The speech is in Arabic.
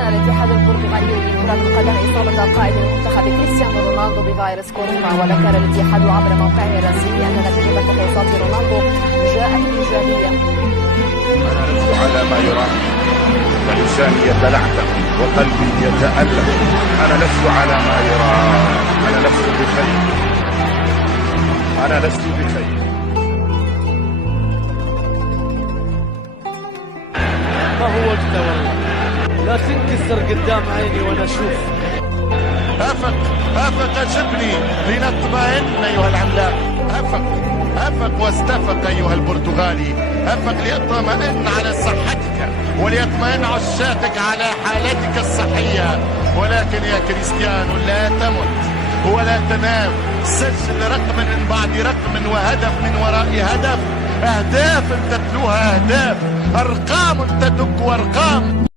أعلن الاتحاد البرتغالي لكرة القدم إصابة قائد المنتخب كريستيانو رونالدو بفيروس كورونا، وذكر الاتحاد عبر موقعه الرسمي أن نتيجة فحوصات رونالدو جاءت إيجابية. أنا لست على ما يرام، فلساني يتلعثم وقلبي يتألم. أنا لست على ما يرام، أنا لست بخير، أنا لست بخير. ما هو وقته والله، لا تنكسر قدام عيني وانا اشوف. افق جبني لنطمئن ايها العملاق، افق واستفق ايها البرتغالي، افق ليطمئن على صحتك وليطمئن عشاقك على حالتك الصحية. ولكن يا كريستيانو لا تمت ولا تنام، سجل رقم من بعد رقم وهدف من وراء هدف، اهداف تتلوها اهداف، ارقام تدق وارقام.